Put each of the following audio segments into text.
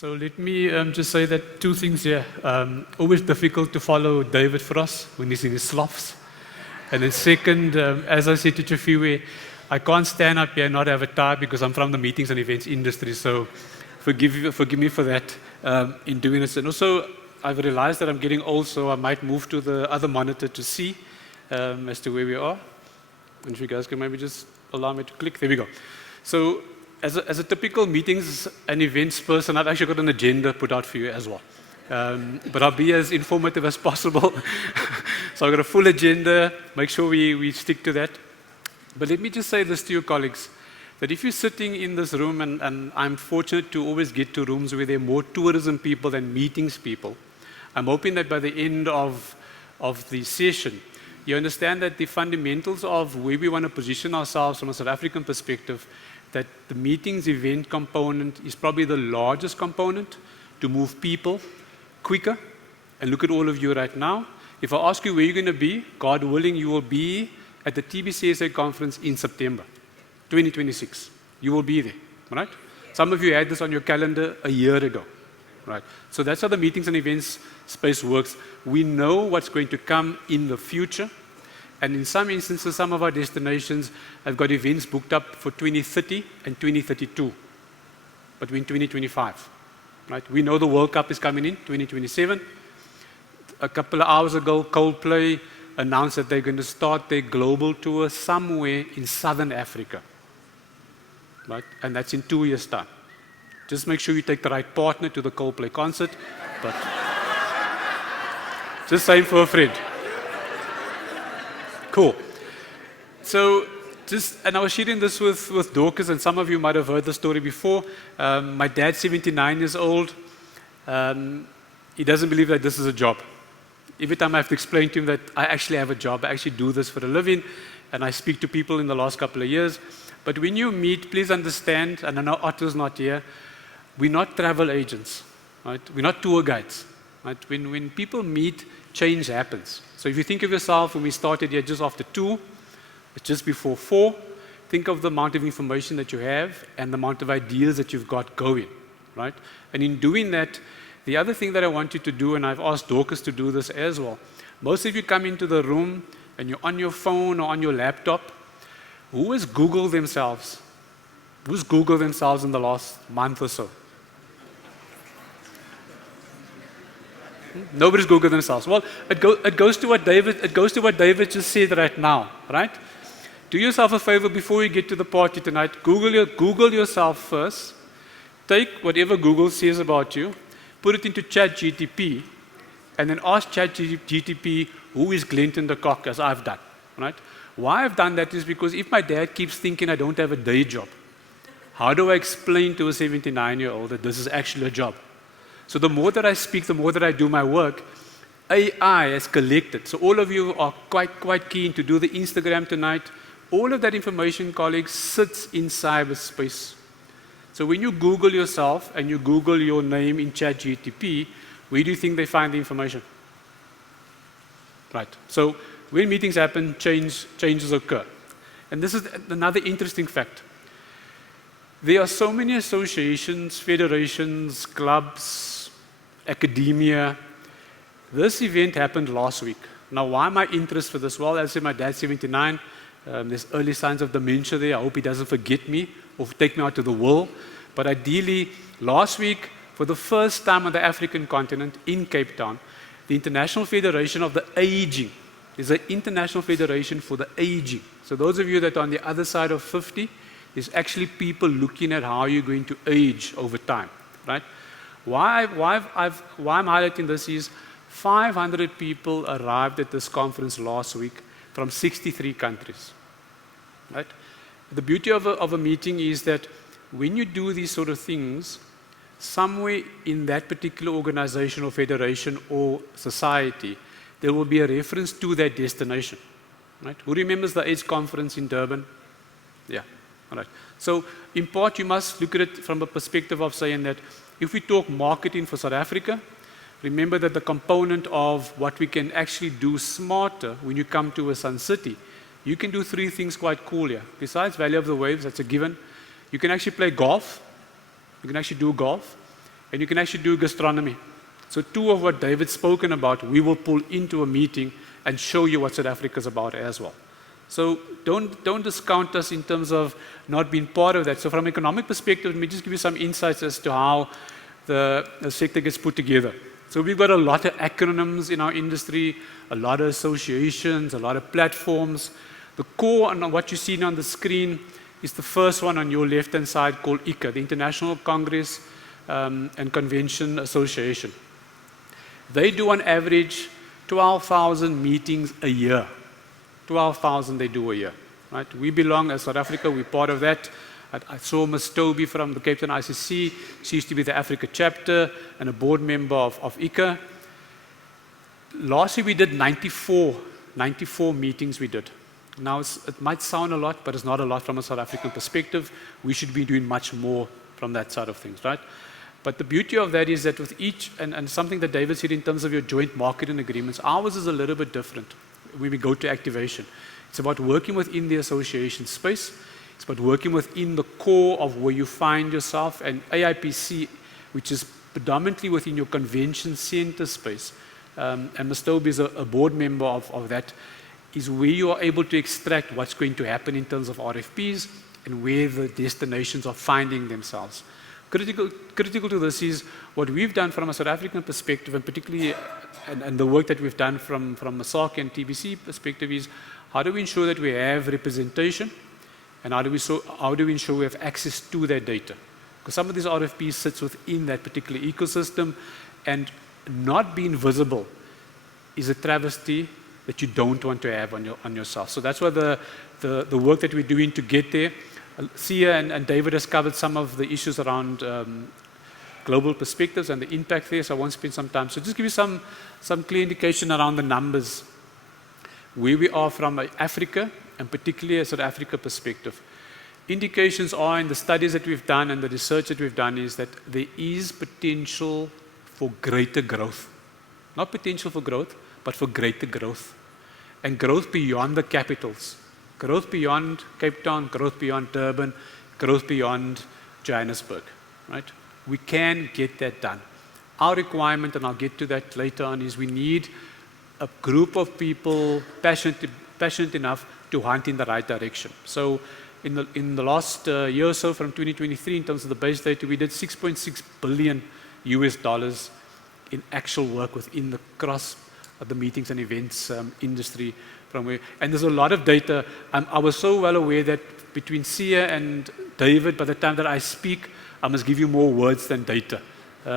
So let me just say that two things here. Always difficult to follow David Frost when he's in his sloughs. And then second, as I said to Chafiwe, I can't stand up here and not have a tie because I'm from the meetings and events industry. So forgive me for that in doing this. And also, I've realized that I'm getting old, so I might move to the other monitor to see as to where we are. And if you guys can maybe just allow me to click. There we go. So as a typical meetings and events person, I've actually got an agenda put out for you as well. But I'll be as informative as possible. So I've got a full agenda. Make sure we stick to that. But let me just say this to you, colleagues, that if you're sitting in this room, and I'm fortunate to always get to rooms where there are more tourism people than meetings people, I'm hoping that by the end of the session, you understand that the fundamentals of where we want to position ourselves from a South African perspective, that the meetings event component is probably the largest component to move people quicker. And look at all of you right now. If I ask you where you're going to be, God willing, you will be at the TBCSA conference in September 2026. You will be there, right? Some of you had this on your calendar a year ago, right? So that's how the meetings and events space works. We know what's going to come in the future. And in some instances, some of our destinations have got events booked up for 2030 and 2032, between 2025, right? We know the World Cup is coming in 2027. A couple of hours ago, Coldplay announced that they're going to start their global tour somewhere in Southern Africa, right? And that's in 2 years' time. Just make sure you take the right partner to the Coldplay concert, but just saying for a friend. Cool. So, and I was sharing this with Dorcas, and some of you might have heard the story before. My dad's 79 years old. He doesn't believe that this is a job. Every time I have to explain to him that I actually have a job, I actually do this for a living, and I speak to people in the last couple of years. But when you meet, please understand, and I know Otto's not here, we're not travel agents, right? We're not tour guides, right? When people meet, change happens. So if you think of yourself, when we started here just after 2, it's just before 4, think of the amount of information that you have and the amount of ideas that you've got going, right? And in doing that, the other thing that I want you to do, and I've asked Dorcas to do this as well, most of you come into the room and you're on your phone or on your laptop. Who has Googled themselves? Who's Googled themselves in the last month or so? Nobody's Googled themselves. Well, it goes to what David just said right now, right? Do yourself a favor before you get to the party tonight. Google yourself first. Take whatever Google says about you, put it into ChatGTP, and then ask ChatGTP, who is Glenton the Kock, as I've done, right? Why I've done that is because if my dad keeps thinking I don't have a day job, how do I explain to a 79-year-old that this is actually a job? So the more that I speak, the more that I do my work, AI has collected. So all of you are quite keen to do the Instagram tonight. All of that information, colleagues, sits in cyberspace. So when you Google yourself and you Google your name in ChatGTP, where do you think they find the information? Right. So when meetings happen, changes occur. And this is another interesting fact. There are so many associations, federations, clubs, academia. This event happened last week. Now, why my interest for this? Well, as I said, my dad's 79. There's early signs of dementia there. I hope he doesn't forget me or take me out to the world. But ideally, last week, for the first time on the African continent, in Cape Town, the International Federation of the Aging, there's an International Federation for the Aging. So those of you that are on the other side of 50, there's actually people looking at how you're going to age over time, right? Why I'm highlighting this is 500 people arrived at this conference last week from 63 countries, right? The beauty of a meeting is that when you do these sort of things, somewhere in that particular organization or federation or society, there will be a reference to that destination, right? Who remembers the AIDS conference in Durban? Yeah, all right. So in part, you must look at it from a perspective of saying that if we talk marketing for South Africa, remember that the component of what we can actually do smarter when you come to a Sun City, you can do 3 things quite cool here. Besides Valley of the Waves, that's a given. You can actually play golf. You can actually do golf. and you can actually do gastronomy. So 2 of what David's spoken about, we will pull into a meeting and show you what South Africa is about as well. So don't discount us in terms of not being part of that. So from an economic perspective, let me just give you some insights as to how the sector gets put together. So we've got a lot of acronyms in our industry, a lot of associations, a lot of platforms. The core and what you see on the screen is the first one on your left-hand side called ICA, the International Congress and Convention Association. They do on average 12,000 meetings a year. 12,000 they do a year. Right? We belong as South Africa, we're part of that. I saw Ms. Toby from the Cape Town ICC. She used to be the Africa chapter and a board member of ICA. Last year we did 94 meetings we did. Now it might sound a lot, but it's not a lot from a South African perspective. We should be doing much more from that side of things, right? But the beauty of that is that with each, and something that David said in terms of your joint marketing agreements, ours is a little bit different when we go to activation. It's about working within the association space. It's about working within the core of where you find yourself, and AIPC, which is predominantly within your convention center space, and Ms. Toby is a board member of that, is where you are able to extract what's going to happen in terms of RFPs and where the destinations are finding themselves. Critical to this is what we've done from a South African perspective, and particularly and the work that we've done from a SAACI and TBC perspective is how do we ensure that we have representation, and how do we ensure we have access to that data? Because some of these RFPs sits within that particular ecosystem, and not being visible is a travesty that you don't want to have on yourself. So that's why the work that we're doing to get there. Sia and David has covered some of the issues around global perspectives and the impact there, so I won't spend some time. So just give you some clear indication around the numbers, where we are from Africa, and particularly a South Africa perspective. Indications are in the studies that we've done and the research that we've done is that there is potential for greater growth. Not potential for growth, but for greater growth. And growth beyond the capitals. Growth beyond Cape Town, growth beyond Durban, growth beyond Johannesburg. Right? We can get that done. Our requirement, and I'll get to that later on, is we need a group of people passionate enough to hunt in the right direction. So in the last year or so, from 2023, in terms of the base data, we did $6.6 billion in actual work within the cross of the meetings and events industry. And there's a lot of data. I was so well aware that between Sia and David, by the time that I speak, I must give you more words than data.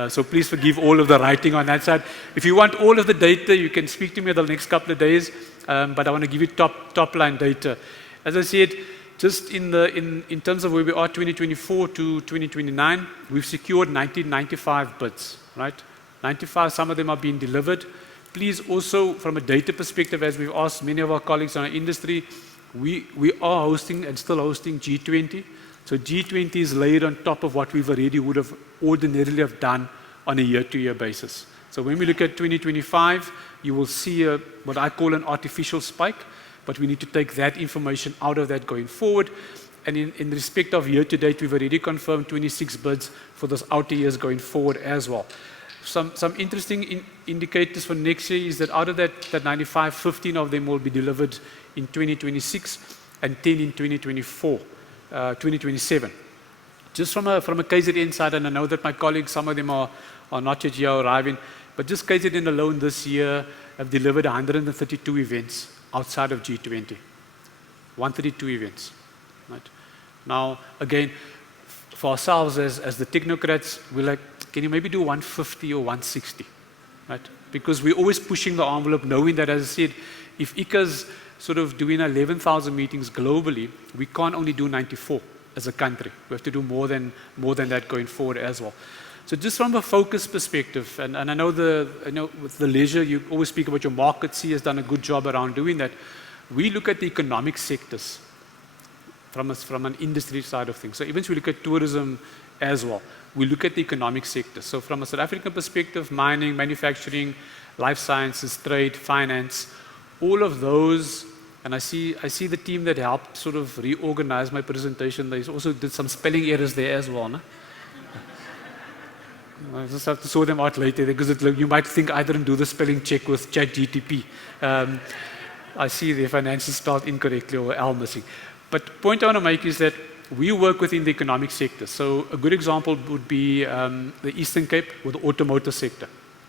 So please forgive all of the writing on that side. If you want all of the data, you can speak to me the next couple of days, but I want to give you top line data. As I said, just in terms of where we are 2024 to 2029, we've secured 1995 bids, right? 95, some of them are being delivered. Please also, from a data perspective, as we've asked many of our colleagues in our industry, we are hosting and still hosting G20. So G20 is laid on top of what we've already would have ordinarily have done on a year-to-year basis. So when we look at 2025, you will see what I call an artificial spike, but we need to take that information out of that going forward. And in respect of year-to-date, we've already confirmed 26 bids for those outer years going forward as well. Some interesting indicators for next year is that out of that 95, 15 of them will be delivered in 2026 and 10 in 2027. Just from a KZN side, and I know that my colleagues, some of them are not yet here arriving, but just KZN alone this year have delivered 132 events outside of G20. 132 events. Right? Now, again, for ourselves as the technocrats, we're like, can you maybe do 150 or 160? Right? Because we're always pushing the envelope, knowing that, as I said, if ICA's sort of doing 11,000 meetings globally, we can't only do 94 as a country. We have to do more than that going forward as well. So just from a focus perspective, and I know with the leisure, you always speak about your market. C has done a good job around doing that. We look at the economic sectors from an industry side of things. So even if we look at tourism as well, we look at the economic sector. So from a South African perspective, mining, manufacturing, life sciences, trade, finance, all of those, and I see the team that helped sort of reorganize my presentation. They also did some spelling errors there as well. No? I just have to sort them out later because you might think I didn't do the spelling check with ChatGTP. I see the financials spelled incorrectly or L missing. But the point I want to make is that we work within the economic sector. So a good example would be the Eastern Cape with the automotive sector.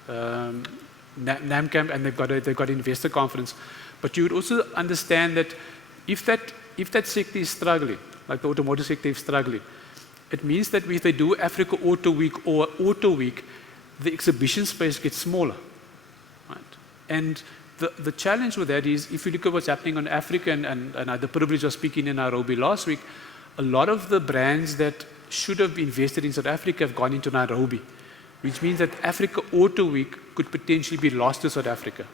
NAMCAM, and they've got an investor conference. But you would also understand that if that sector is struggling, like the automotive sector is struggling, it means that if they do Africa Auto Week or Auto Week, the exhibition space gets smaller. Right? And the challenge with that is, if you look at what's happening on Africa, and I had the privilege of speaking in Nairobi last week, a lot of the brands that should have invested in South Africa have gone into Nairobi, which means that Africa Auto Week could potentially be lost to South Africa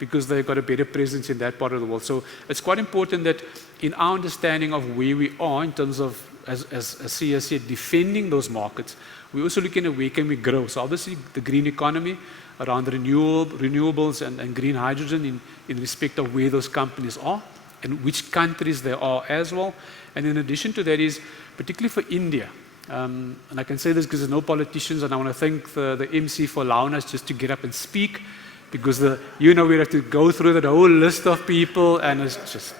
because they've got a better presence in that part of the world. So it's quite important that in our understanding of where we are in terms of, as CSA, defending those markets, we're also looking at where can we grow. So obviously the green economy around renewables and green hydrogen in respect of where those companies are and which countries they are as well. And in addition to that is, particularly for India, and I can say this because there's no politicians, and I want to thank the MC for allowing us just to get up and speak, because we have to go through that whole list of people, and it's just,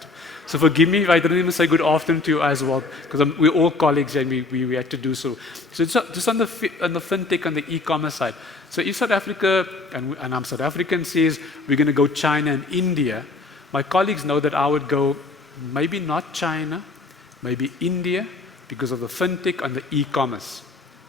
so forgive me if I didn't even say good afternoon to you as well, because we're all colleagues and we had to do so. So it's just on the fintech, on the e-commerce side. So if South Africa, and I'm South African, says we're going to go China and India, my colleagues know that I would go maybe not China, maybe India, because of the fintech and the e-commerce.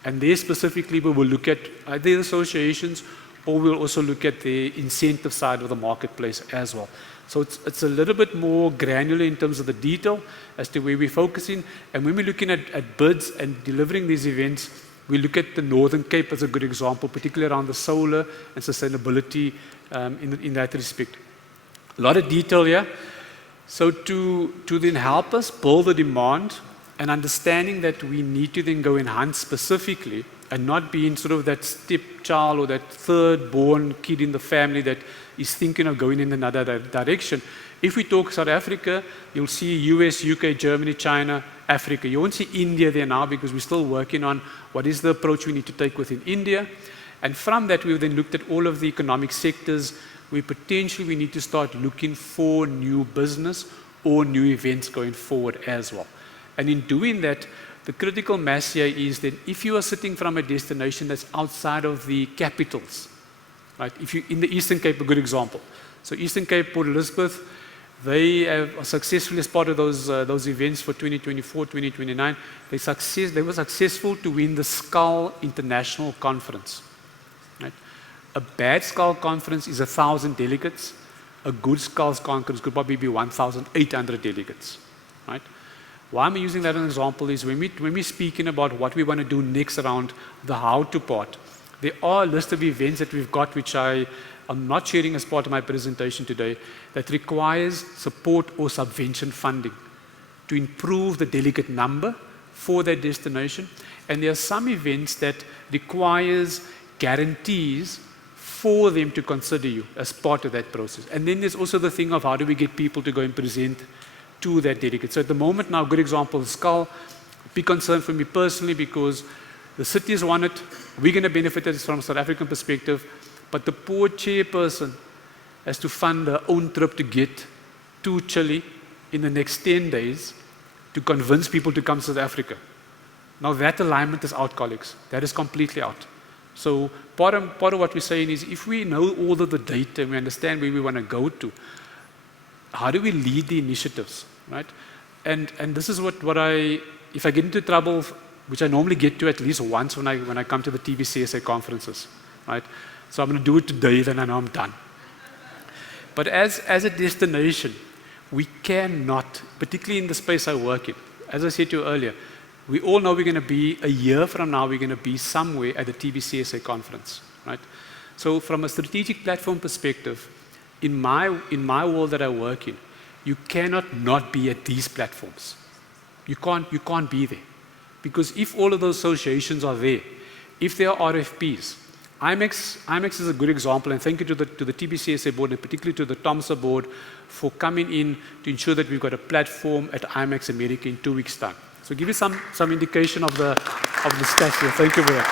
And there specifically we will look at either associations, or we'll also look at the incentive side of the marketplace as well. So it's a little bit more granular in terms of the detail as to where we're focusing. And when we're looking at bids and delivering these events, we look at the Northern Cape as a good example, particularly around the solar and sustainability in that respect. A lot of detail here. So to then help us build the demand and understanding that we need to then go and hunt specifically and not being sort of that stepchild or that third-born kid in the family that is thinking of going in another direction. If we talk South Africa, you'll see US, UK, Germany, China, Africa. You won't see India there now because we're still working on what is the approach we need to take within India. And from that, we've then looked at all of the economic sectors where potentially we need to start looking for new business or new events going forward as well. And in doing that, the critical mass here is that if you are sitting from a destination that's outside of the capitals, right? If you in the Eastern Cape, a good example. So Eastern Cape, Port Elizabeth, they are successfully as part of those events for 2024, 2029. They were successful to win the Skull International Conference. Right? A bad Skull conference is 1,000 delegates. A good Skull conference could probably be 1,800 delegates. Right? Why I'm using that as an example is when we're speaking about what we want to do next around the how-to part, there are a list of events that we've got which I'm not sharing as part of my presentation today that requires support or subvention funding to improve the delegate number for that destination. And there are some events that requires guarantees for them to consider you as part of that process. And then there's also the thing of how do we get people to go and present to that delegate. So at the moment now, a good example is Skull. Big concern for me personally because the cities want it. We're going to benefit from a South African perspective, but the poor chairperson has to fund their own trip to get to Chile in the next 10 days to convince people to come to South Africa. Now that alignment is out, colleagues. That is completely out. So part of what we're saying is if we know all of the data and we understand where we want to go to, how do we lead the initiatives, right? And this is what if I get into trouble, which I normally get to at least once when I come to the TBCSA conferences, right? So I'm going to do it today, then I know I'm done. But as a destination, we cannot, particularly in the space I work in, as I said to you earlier, we all know we're going to be, a year from now, we're going to be somewhere at the TBCSA conference, right? So from a strategic platform perspective, in my world that I work in, you cannot not be at these platforms. You can't be there. Because if all of those associations are there, if there are RFPs, IMEX is a good example, and thank you to the TBCSA board, and particularly to the TOMSA board, for coming in to ensure that we've got a platform at IMEX America in 2 weeks' time. So give you some indication of the stats here. Thank you for that.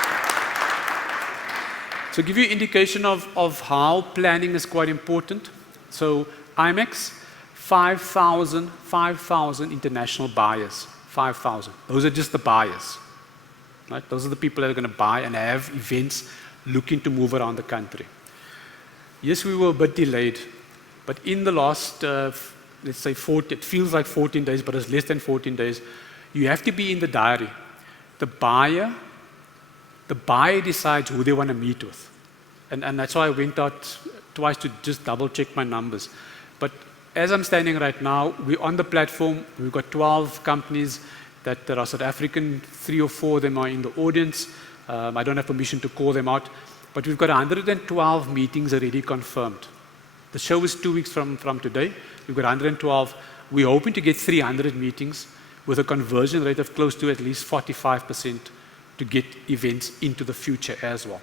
So give you an indication of how planning is quite important. So IMEX, 5,000 international buyers, 5,000. Those are just the buyers, right? Those are the people that are going to buy and have events looking to move around the country. Yes, we were a bit delayed, but in the last, let's say 14, it feels like 14 days, but it's less than 14 days, you have to be in the diary. The buyer decides who they want to meet with. And that's why I went out twice to just double check my numbers. But as I'm standing right now, we're on the platform. We've got 12 companies that are South African. 3 or 4 of them are in the audience. I don't have permission to call them out. But we've got 112 meetings already confirmed. The show is 2 weeks from today. We've got 112. We're hoping to get 300 meetings with a conversion rate of close to at least 45% to get events into the future as well.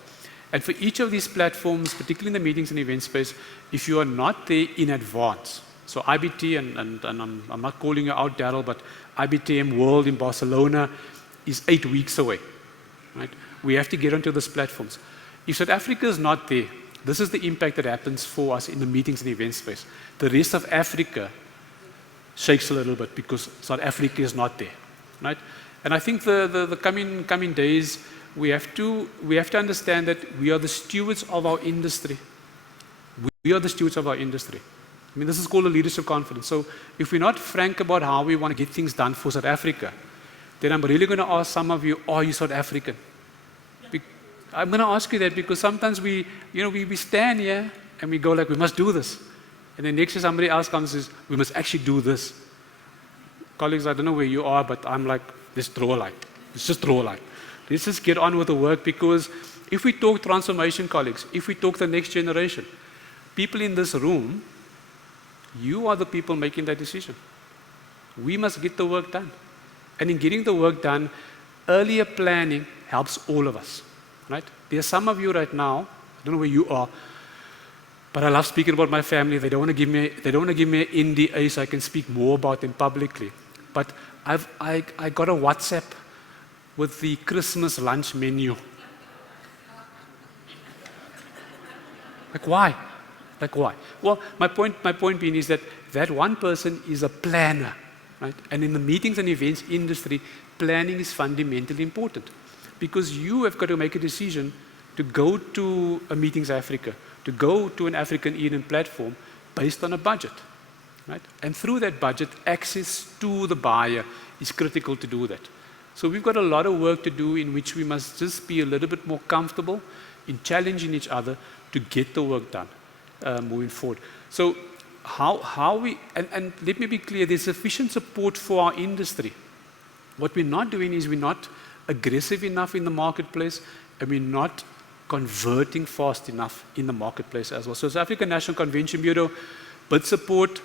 And for each of these platforms, particularly in the meetings and event space, if you are not there in advance, so IBT, and I'm not calling you out, Daryl, but IBTM World in Barcelona is 8 weeks away, right? We have to get onto those platforms. If South Africa is not there, this is the impact that happens for us in the meetings and event space. The rest of Africa shakes a little bit because South Africa is not there, right? And I think the coming days, we have to understand that we are the stewards of our industry. We are the stewards of our industry. I mean, this is called a leadership conference. So if we're not frank about how we want to get things done for South Africa, then I'm really going to ask some of you, are you South African? I'm going to ask you that because sometimes we stand here and we go like, we must do this. And then next year somebody else comes and says, we must actually do this. Colleagues, I don't know where you are, but I'm like, let's draw a line. Let's just draw a line. Let's just get on with the work, because if we talk transformation, colleagues, if we talk the next generation, people in this room, you are the people making that decision. We must get the work done. And in getting the work done, earlier planning helps all of us, right? There are some of you right now, I don't know where you are, but I love speaking about my family. They don't want to give me an NDA so I can speak more about them publicly. But I got a WhatsApp with the Christmas lunch menu. Like why? Well, my point being is that one person is a planner, right? And in the meetings and events industry, planning is fundamentally important, because you have got to make a decision to go to a Meetings Africa, to go to an African Eden platform based on a budget, right? And through that budget, access to the buyer is critical to do that. So we've got a lot of work to do in which we must just be a little bit more comfortable in challenging each other to get the work done moving forward. So how we, and let me be clear, there's sufficient support for our industry. What we're not doing is we're not aggressive enough in the marketplace, and we're not converting fast enough in the marketplace as well. So South African National Convention Bureau, bid support,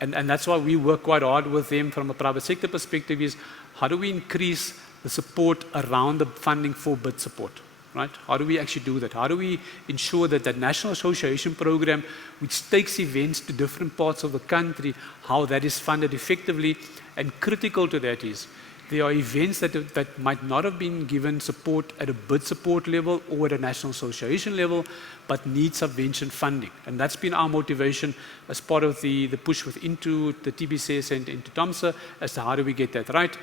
and that's why we work quite hard with them from a private sector perspective, is how do we increase the support around the funding for bid support, right? How do we actually do that? How do we ensure that that national association program, which takes events to different parts of the country, how that is funded effectively? And critical to that is, there are events that might not have been given support at a bid support level or at a national association level, but need subvention funding. And that's been our motivation as part of the push into the TBCSA and into TOMSA as to how do we get that right.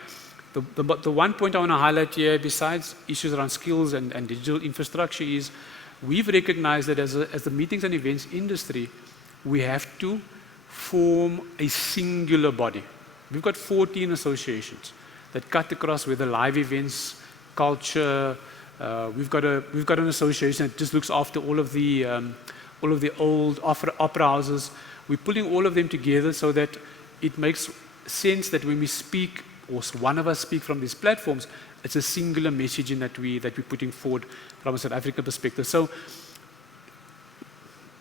The one point I want to highlight here, besides issues around skills and digital infrastructure, is we've recognized that as the meetings and events industry, we have to form a singular body. We've got 14 associations that cut across whether live events, culture. We've got an association that just looks after all of the old opera houses. We're pulling all of them together so that it makes sense that when we speak, or one of us speak from these platforms, it's a singular messaging that we're putting forward from a South African perspective. So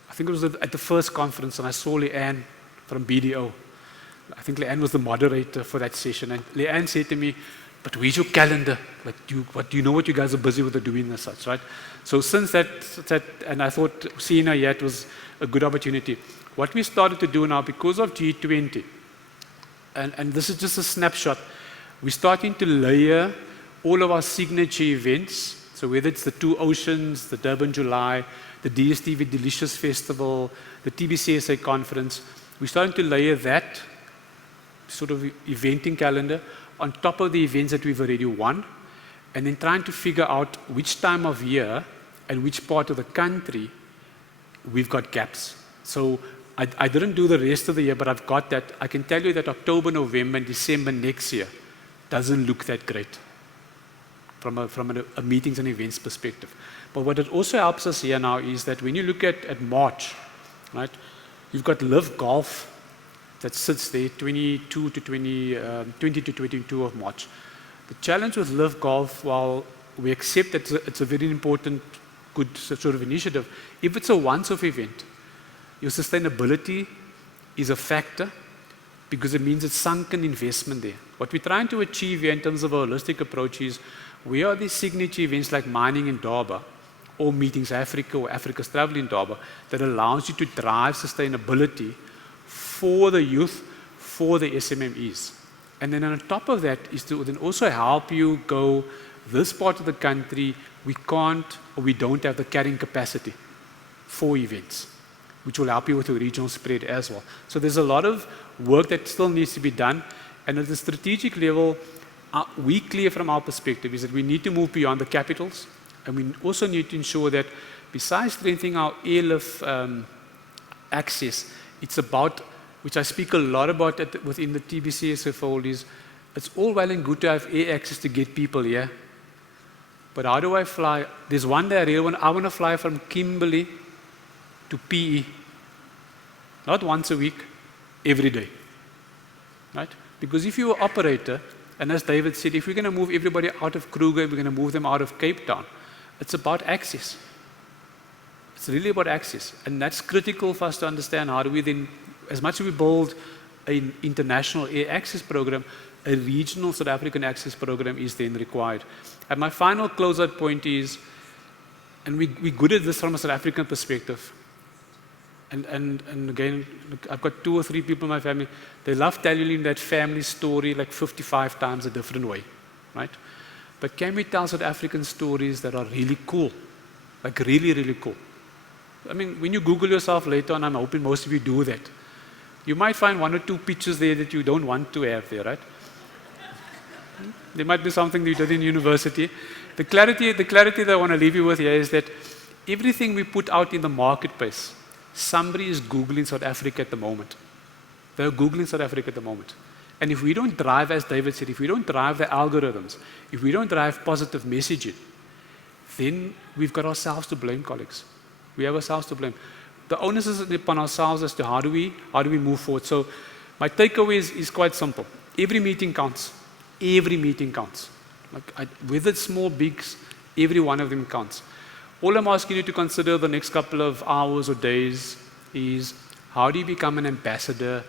I think it was at the first conference, and I saw Leanne from BDO. I think Leanne was the moderator for that session, and Leanne said to me, but where's your calendar? Like, do you know what you guys are busy with or doing as such, right? So since that, and I thought seeing her yet was a good opportunity. What we started to do now, because of G20, and this is just a snapshot, we're starting to layer all of our signature events So whether it's the Two Oceans, the Durban July, the DSTV Delicious Festival, the TBCSA Conference, we're starting to layer that sort of eventing calendar on top of the events that we've already won, and then trying to figure out which time of year and which part of the country we've got gaps. So I didn't do the rest of the year, but I've got that. I can tell you that October, November, and December next year doesn't look that great from a meetings and events perspective. But what it also helps us here now is that when you look at March, right, you've got Live Golf that sits there 20 to 22 of March. The challenge with Live Golf, while we accept that it's a very important, good sort of initiative, if it's a once-off event, your sustainability is a factor because it means it's sunken investment there. What we're trying to achieve here in terms of a holistic approach is we are these signature events like Mining in Durban or Meetings Africa or Africa's Travel in Durban that allows you to drive sustainability for the youth, for the SMMEs. And then on top of that is to then also help you go, this part of the country, we can't or we don't have the carrying capacity for events, which will help you with the regional spread as well. So there's a lot of work that still needs to be done. And at the strategic level, we clear from our perspective is that we need to move beyond the capitals. And we also need to ensure that besides strengthening our airlift access, it's about, which I speak a lot about within the TBCSA fold, is it's all well and good to have air access to get people here. But how do I fly? There's one day I want to fly from Kimberley to PE. Not once a week, every day. Right? Because if you're an operator, and as David said, if we're going to move everybody out of Kruger, we're going to move them out of Cape Town, it's about access. It's really about access. And that's critical for us to understand how do we then, as much as we build an international air access program, a regional South African access program is then required. And my final closeout point is, and we're good at this from a South African perspective, and again, look, I've got 2 or 3 people in my family, they love telling that family story like 55 times a different way, right? But can we tell South African stories that are really cool, like really, really cool? I mean, when you Google yourself later on, I'm hoping most of you do that. You might find 1 or 2 pictures there that you don't want to have there, right? There might be something that you did in university. The clarity that I want to leave you with here is that everything we put out in the marketplace, somebody is Googling South Africa at the moment. They're Googling South Africa at the moment. And if we don't drive, as David said, if we don't drive the algorithms, if we don't drive positive messaging, then we've got ourselves to blame, colleagues. We have ourselves to blame. The onus is upon ourselves as to how do we move forward. So my takeaway is quite simple. Every meeting counts. Every meeting counts. Whether it's small, bigs, every one of them counts. All I'm asking you to consider the next couple of hours or days is how do you become an ambassador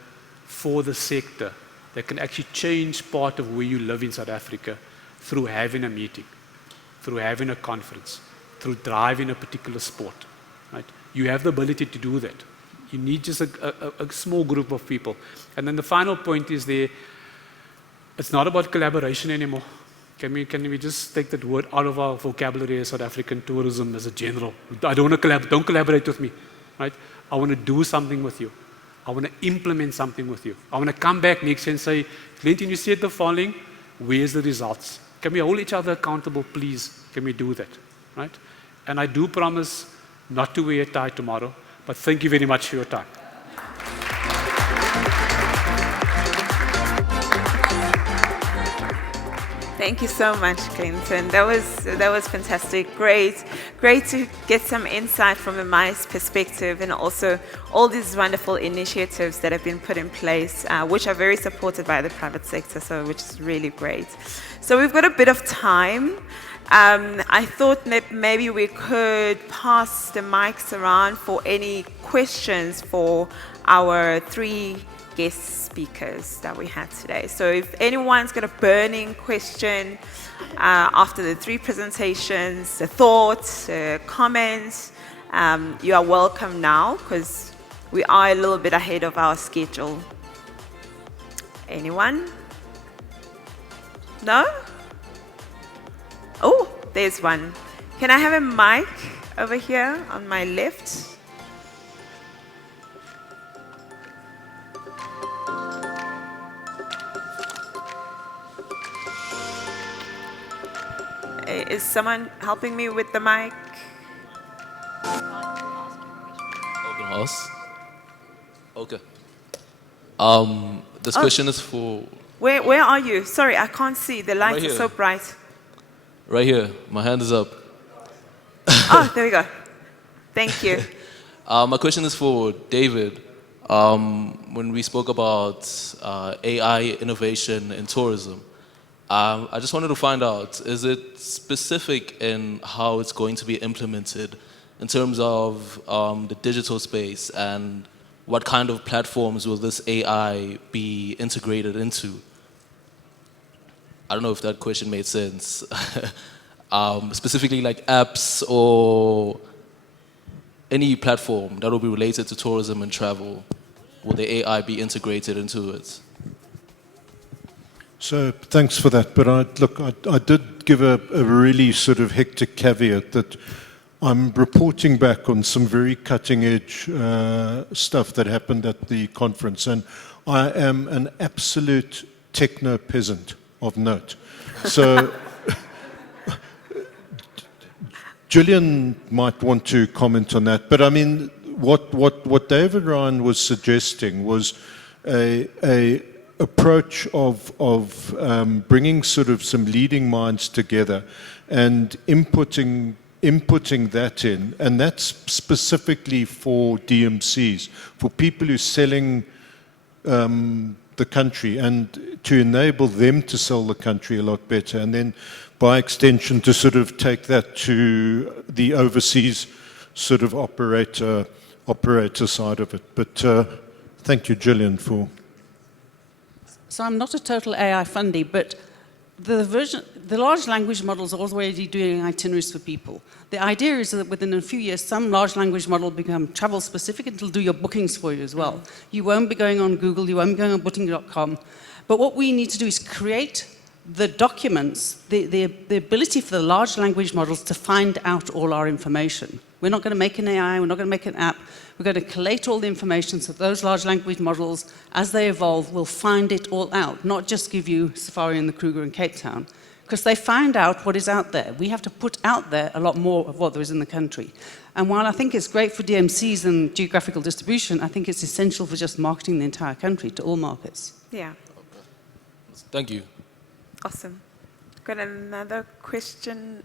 for the sector that can actually change part of where you live in South Africa through having a meeting, through having a conference, through driving a particular sport. Right? You have the ability to do that. You need just a small group of people. And then the final point is there, it's not about collaboration anymore. Can we just take that word out of our vocabulary as South African tourism as a general? I don't want to don't collaborate with me, right? I want to do something with you. I want to implement something with you. I want to come back next year and say, Glenton, you said the following, where's the results? Can we hold each other accountable, please? Can we do that, right? And I do promise not to wear a tie tomorrow, but thank you very much for your time. Thank you so much, Glenton. That was fantastic. Great to get some insight from a MICE perspective, and also all these wonderful initiatives that have been put in place, which are very supported by the private sector, so which is really great. So we've got a bit of time. I thought that maybe we could pass the mics around for any questions for our 3 guest speakers that we had today. So if anyone's got a burning question after the 3 presentations, the thoughts, the comments, you are welcome now, because we are a little bit ahead of our schedule. Anyone? No? Oh, there's one. Can I have a mic over here on my left? Is someone helping me with the mic? Open house. Okay. This question is for... Where are you? Sorry, I can't see. The light right is here. so bright. Right here. My hand is up. Oh, there we go. Thank you. My question is for David. When we spoke about AI innovation in tourism, I just wanted to find out, is it specific in how it's going to be implemented in terms of the digital space, and what kind of platforms will this AI be integrated into? I don't know if that question made sense. Specifically like apps or any platform that will be related to tourism and travel, will the AI be integrated into it? So thanks for that, but I did give a really sort of hectic caveat that I'm reporting back on some very cutting-edge stuff that happened at the conference, and I am an absolute techno-peasant of note. So Gillian might want to comment on that, but I mean, what David Ryan was suggesting was a approach of bringing sort of some leading minds together and inputting that in, and that's specifically for DMCs, for people who are selling the country, and to enable them to sell the country a lot better, and then by extension to sort of take that to the overseas sort of operator side of it. But thank you, Gillian, for... So I'm not a total AI fundie, but the large language models are already doing itineraries for people. The idea is that within a few years, some large language model will become travel specific and it'll do your bookings for you as well. You won't be going on Google, you won't be going on booking.com. But what we need to do is create the documents, the ability for the large language models to find out all our information. We're not going to make an AI, we're not going to make an app. We're going to collate all the information so those large language models, as they evolve, will find it all out, not just give you Safari and the Kruger in Cape Town, because they find out what is out there. We have to put out there a lot more of what there is in the country. And while I think it's great for DMCs and geographical distribution, I think it's essential for just marketing the entire country to all markets. Yeah. Thank you. Awesome. Got another question?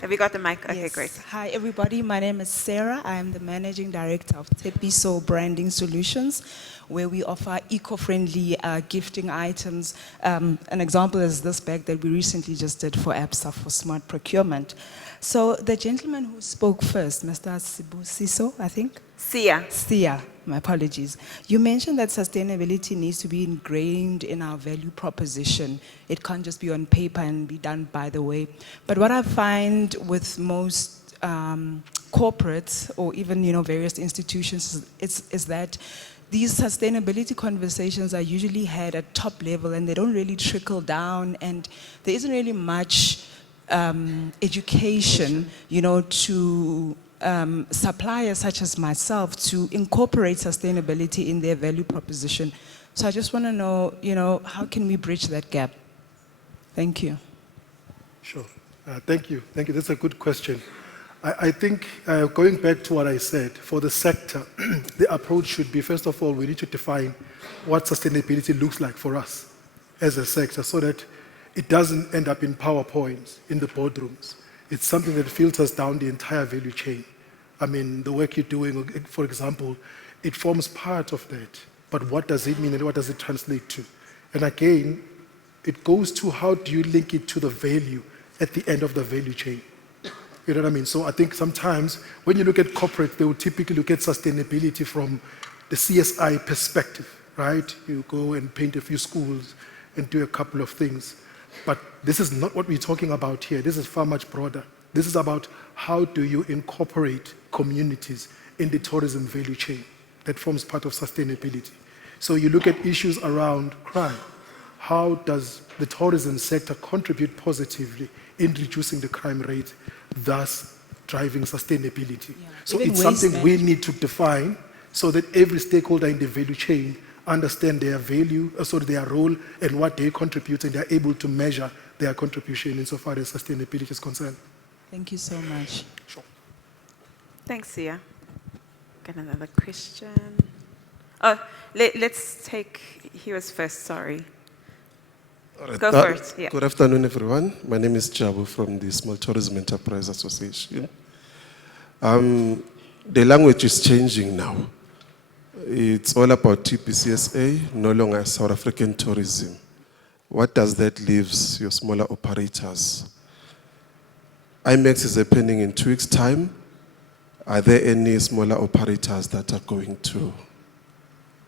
Have you got the mic? Okay, Yes. great. Hi, everybody. My name is Sarah. I am the Managing Director of TBCSA Branding Solutions, where we offer eco-friendly gifting items. An example is this bag that we recently just did for ABSA for smart procurement. So the gentleman who spoke first, Mr. Sibusiso, I think? Sia, my apologies. You mentioned that sustainability needs to be ingrained in our value proposition. It can't just be on paper and be done by the way. But what I find with most corporates or even various institutions is that these sustainability conversations are usually had at top level and they don't really trickle down, and there isn't really much education, to suppliers such as myself to incorporate sustainability in their value proposition. So I just want to know, how can we bridge that gap? Thank you. Sure. Thank you. Thank you. That's a good question. I think going back to what I said, for the sector, the approach should be, first of all, we need to define what sustainability looks like for us as a sector so that it doesn't end up in PowerPoints in the boardrooms. It's something that filters down the entire value chain. I mean, the work you're doing, for example, it forms part of that. But what does it mean and what does it translate to? And again, it goes to how do you link it to the value at the end of the value chain? You know what I mean? So I think sometimes when you look at corporate, they will typically look at sustainability from the CSI perspective, right? You go and paint a few schools and do a couple of things. But this is not what we're talking about here. This is far much broader. This is about how do you incorporate communities in the tourism value chain that forms part of sustainability. So you look at issues around crime. How does the tourism sector contribute positively in reducing the crime rate thus driving sustainability. So Even it's waste something we need to define so that every stakeholder in the value chain understand their value, their role and what they contribute, and they're able to measure their contribution insofar as sustainability is concerned. Thank you so much. Sure. Thanks, Sia. Got another question. Oh, let's take, he was first, sorry. All right. Go first, yeah. Good afternoon, everyone. My name is Jabu from the Small Tourism Enterprise Association. The language is changing now. It's all about TBCSA, no longer South African tourism. What does that leave your smaller operators? IMEX is happening in 2 weeks' time. Are there any smaller operators that are going to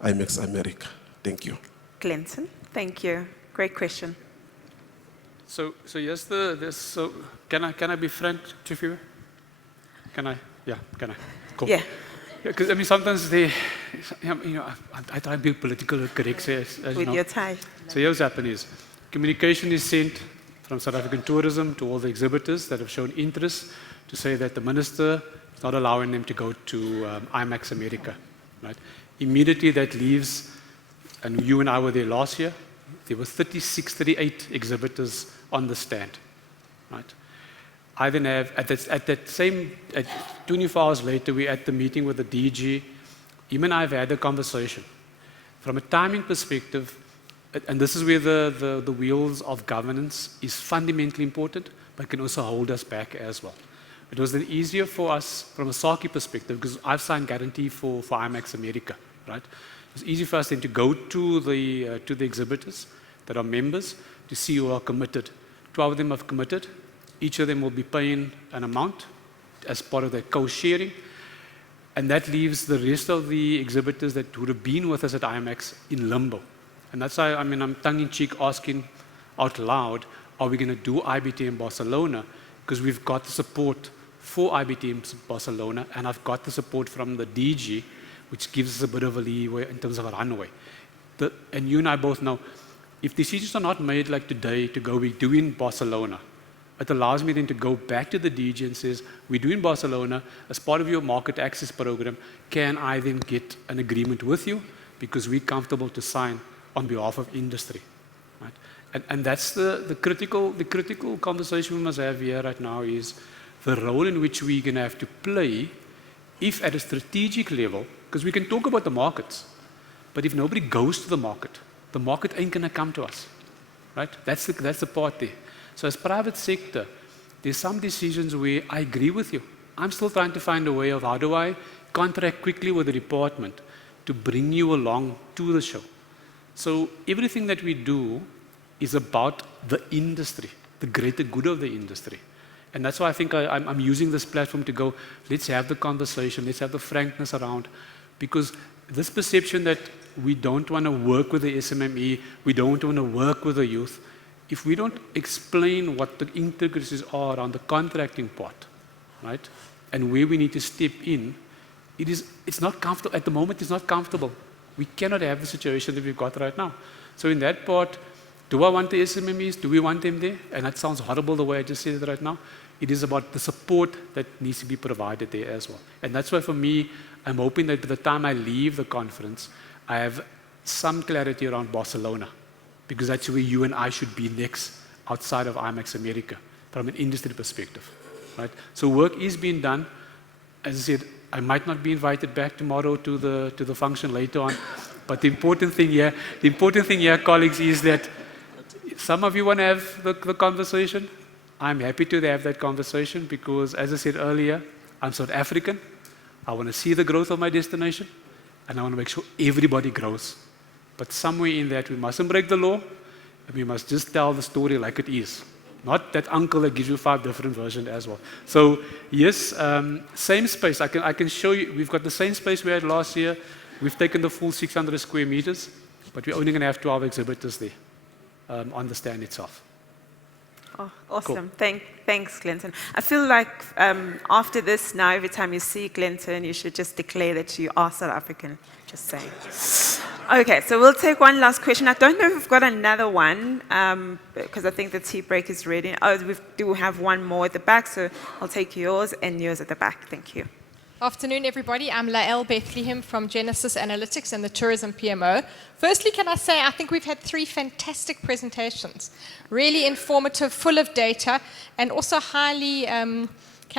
IMEX America? Thank you. Glenton, thank you. Great question. So yes, so can I be frank to you? Can I? Yeah, can I? Cool. Yeah. Because I mean, sometimes they, I try to be politically correct, as you With know. your tie. So here's what happened is, communication is sent from South African tourism to all the exhibitors that have shown interest to say that the minister is not allowing them to go to IMEX America, right? Immediately that leaves, and you and I were there last year, there were 36, 38 exhibitors on the stand, right? I then have, at that same, 24 hours later, we're at the meeting with the DG. Him and I have had a conversation. From a timing perspective, and this is where the wheels of governance is fundamentally important, but can also hold us back as well. It was then easier for us from a SAACI perspective, because I've signed guarantee for IMEX America, right? It was easy for us then to go to the exhibitors that are members to see who are committed. 12 of them have committed. Each of them will be paying an amount as part of their co-sharing. And that leaves the rest of the exhibitors that would have been with us at IMEX in limbo. And that's why, I mean, I'm tongue-in-cheek asking out loud, are we going to do IBTM Barcelona? Because we've got the support for IBTM Barcelona, and I've got the support from the DG, which gives us a bit of a leeway in terms of a runway. And you and I both know, if decisions are not made like today to go, we're doing Barcelona, it allows me then to go back to the DG and says, we're doing Barcelona as part of your market access program. Can I then get an agreement with you? Because we're comfortable to sign on behalf of industry. Right? And that's the critical conversation we must have here right now is the role in which we're going to have to play if at a strategic level, because we can talk about the markets, but if nobody goes to the market ain't going to come to us. Right? That's the part there. So as private sector, there's some decisions where I agree with you. I'm still trying to find a way of how do I contract quickly with the department to bring you along to the show. So everything that we do is about the industry, the greater good of the industry. And that's why I think I'm using this platform to go, let's have the conversation, let's have the frankness around, because this perception that we don't want to work with the SMME, we don't want to work with the youth, if we don't explain what the intricacies are on the contracting part, right, and where we need to step in, it's not comfortable. At the moment, it's not comfortable. We cannot have the situation that we've got right now. So in that part, do I want the SMMEs? Do we want them there? And that sounds horrible the way I just said it right now. It is about the support that needs to be provided there as well. And that's why for me, I'm hoping that by the time I leave the conference, I have some clarity around Barcelona, because that's where you and I should be next outside of IMEX America from an industry perspective, right? So work is being done. As I said, I might not be invited back tomorrow to the function later on, but the important thing here, colleagues, is that some of you want to have the conversation. I'm happy to have that conversation because, as I said earlier, I'm South African. I want to see the growth of my destination, and I want to make sure everybody grows. But somewhere in that, we mustn't break the law, and we must just tell the story like it is. Not that uncle that gives you 5 different versions as well. So yes, same space. I can show you. We've got the same space we had last year. We've taken the full 600 square meters, but we're only going to have 12 exhibitors there on the stand itself. Oh, awesome. Cool. Thanks, Glenton. I feel like after this, now every time you see Glenton, you should just declare that you are South African. Just saying. Okay, so we'll take one last question. I don't know if we've got another one, because I think the tea break is ready. Oh, we do have one more at the back, so I'll take yours and yours at the back. Thank you. Afternoon, everybody. I'm Lael Bethlehem from Genesis Analytics and the Tourism PMO. Firstly, can I say I think we've had 3 fantastic presentations, really informative, full of data, and also highly, can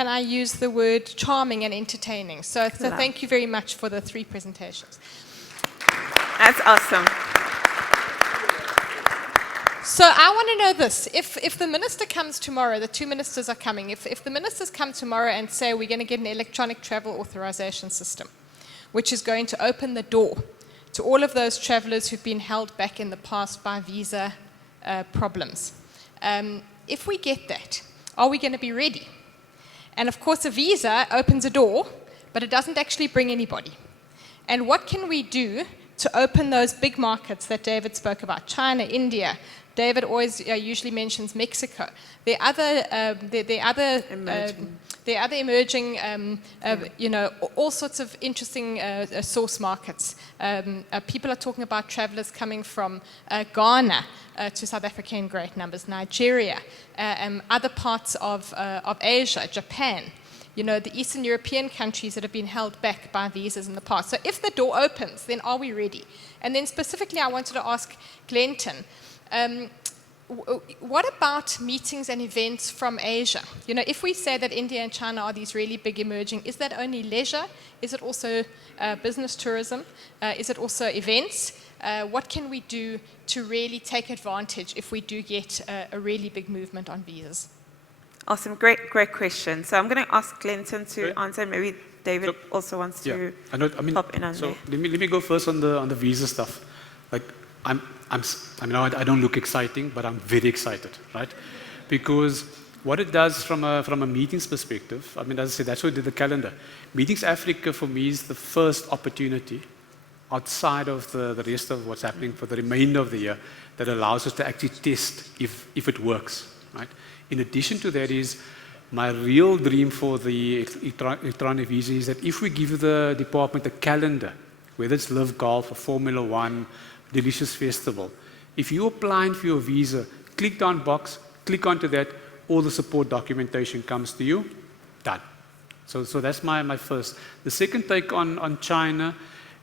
I use the word, charming and entertaining. So thank you very much for the 3 presentations. That's awesome. So I want to know this. If the minister comes tomorrow, the 2 ministers are coming, if the ministers come tomorrow and say we're going to get an electronic travel authorization system, which is going to open the door to all of those travelers who've been held back in the past by visa problems, if we get that, are we going to be ready? And of course, a visa opens a door, but it doesn't actually bring anybody. And what can we do to open those big markets that David spoke about, China, India? David always usually mentions Mexico. There are other emerging, all sorts of interesting source markets. People are talking about travelers coming from Ghana to South Africa in great numbers, Nigeria, other parts of Asia, Japan. The Eastern European countries that have been held back by visas in the past. So if the door opens, then are we ready? And then specifically, I wanted to ask Glenton, what about meetings and events from Asia? If we say that India and China are these really big emerging, is that only leisure? Is it also business tourism? Is it also events? What can we do to really take advantage if we do get a really big movement on visas? Awesome, great question. So I'm going to ask Glenton to answer. Maybe David also wants to pop in on there. Let me go first on the visa stuff. Like I don't look exciting, but I'm very excited, right? Because what it does from a meetings perspective, as I said, that's why we did the calendar. Meetings Africa for me is the first opportunity outside of the rest of what's happening for the remainder of the year that allows us to actually test if it works, right? In addition to that is my real dream for the electronic visa is that if we give the department a calendar, whether it's Live Golf or Formula One, Delicious Festival, if you're applying for your visa, click down box, click onto that, all the support documentation comes to you, done. So that's my first. The second take on China,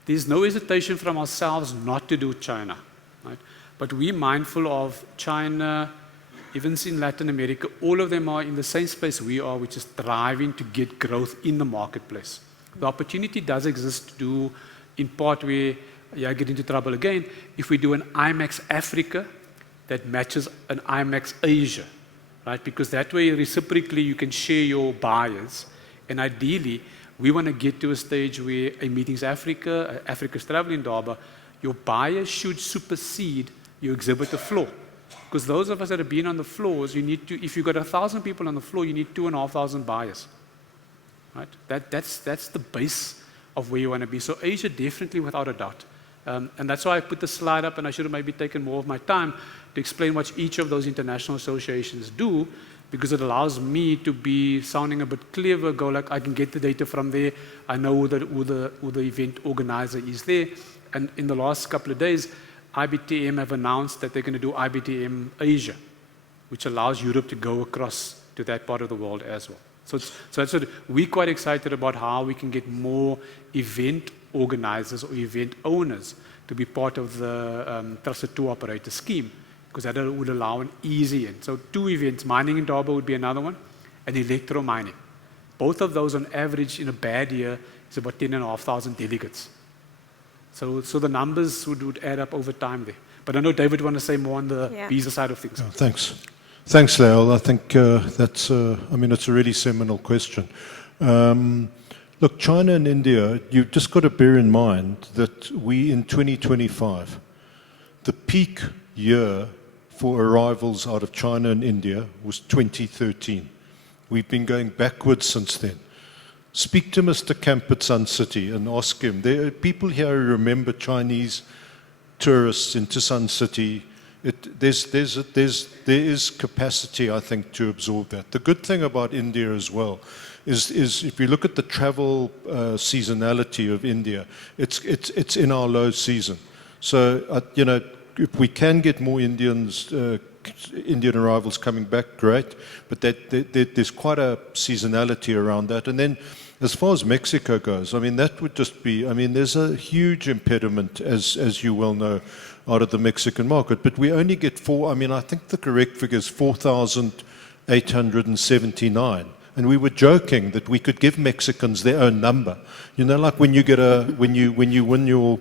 there's no hesitation from ourselves not to do China, right? But we're mindful of China, even in Latin America, all of them are in the same space we are, which is driving to get growth in the marketplace. The opportunity does exist to do, in part where I get into trouble again, if we do an IMAX Africa that matches an IMAX Asia, right? Because that way, reciprocally, you can share your buyers. And ideally, we want to get to a stage where a Meetings Africa, Africa's Travel Indaba, your buyers should supersede your exhibitor floor. Because those of us that have been on the floors, if you've got 1,000 people on the floor, you need 2,500 buyers. Right? That's the base of where you want to be. So Asia, definitely, without a doubt. And that's why I put the slide up, and I should have maybe taken more of my time to explain what each of those international associations do, because it allows me to be sounding a bit clever, go like, I can get the data from there, I know who the event organizer is there. And in the last couple of days, IBTM have announced that they're going to do IBTM Asia, which allows Europe to go across to that part of the world as well. So that's what we're quite excited about, how we can get more event organizers or event owners to be part of the Trusted Tour Operator scheme, because that would allow an easy in. So 2 events, mining in Durban would be another one, and electro mining. Both of those on average in a bad year is about 10,500 delegates. So the numbers would add up over time there. But I know David want to say more on the visa side of things. Oh, thanks. Thanks, Lael. I think that's, it's a really seminal question. Look, China and India, you've just got to bear in mind that we, in 2025, the peak year for arrivals out of China and India was 2013. We've been going backwards since then. Speak to Mr. Camp at Sun City and ask him. There are people here who remember Chinese tourists into Sun City. There is capacity, I think, to absorb that. The good thing about India as well is if you look at the travel seasonality of India, it's in our low season. So, you know, if we can get more Indians, Indian arrivals coming back, great. But there's quite a seasonality around that. And then, as far as Mexico goes, I mean, that would just be, I mean, there's a huge impediment, as you well know, out of the Mexican market. But we only get I think the correct figure is 4,879. And we were joking that we could give Mexicans their own number. You know, like when you get when you win your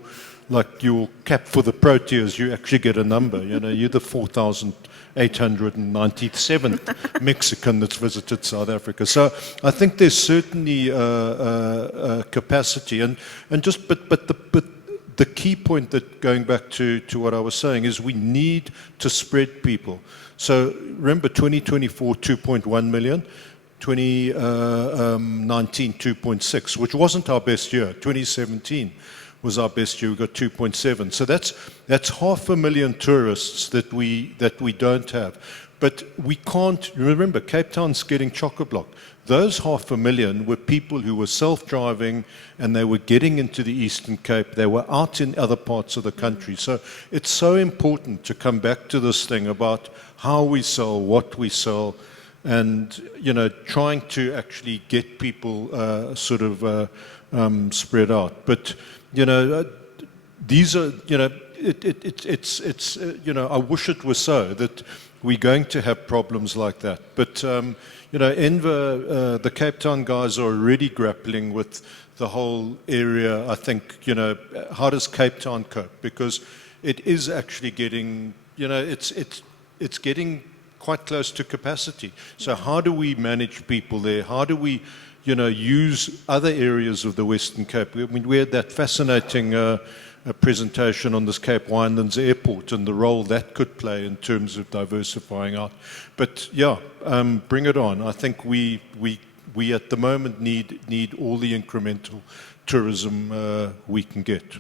cap for the Proteas, you actually get a number. You know, you're the 4,897th Mexican that's visited South Africa. So I think there's certainly capacity, but the key point that going back to what I was saying is we need to spread people. So remember, 2024 2.1 million. 2019 2.6, which wasn't our best year. 2017 was our best year. We got 2.7. So that's 500,000 tourists that we don't have. But we can't remember. Cape Town's getting chock-a-block. Those 500,000 were people who were self-driving and they were getting into the Eastern Cape. They were out in other parts of the country. So it's so important to come back to this thing about how we sell, what we sell, and, you know, trying to actually get people spread out. But, you know, these are, you know, it's you know, I wish it was so that we're going to have problems like that. But, you know, Enver, the Cape Town guys are already grappling with the whole area. I think, you know, how does Cape Town cope? Because it is actually getting, you know, it's getting quite close to capacity. So how do we manage people there? How do we, you know, use other areas of the Western Cape? I mean, we had that fascinating presentation on this Cape Winelands Airport and the role that could play in terms of diversifying out. But yeah, bring it on. I think we at the moment need all the incremental tourism we can get.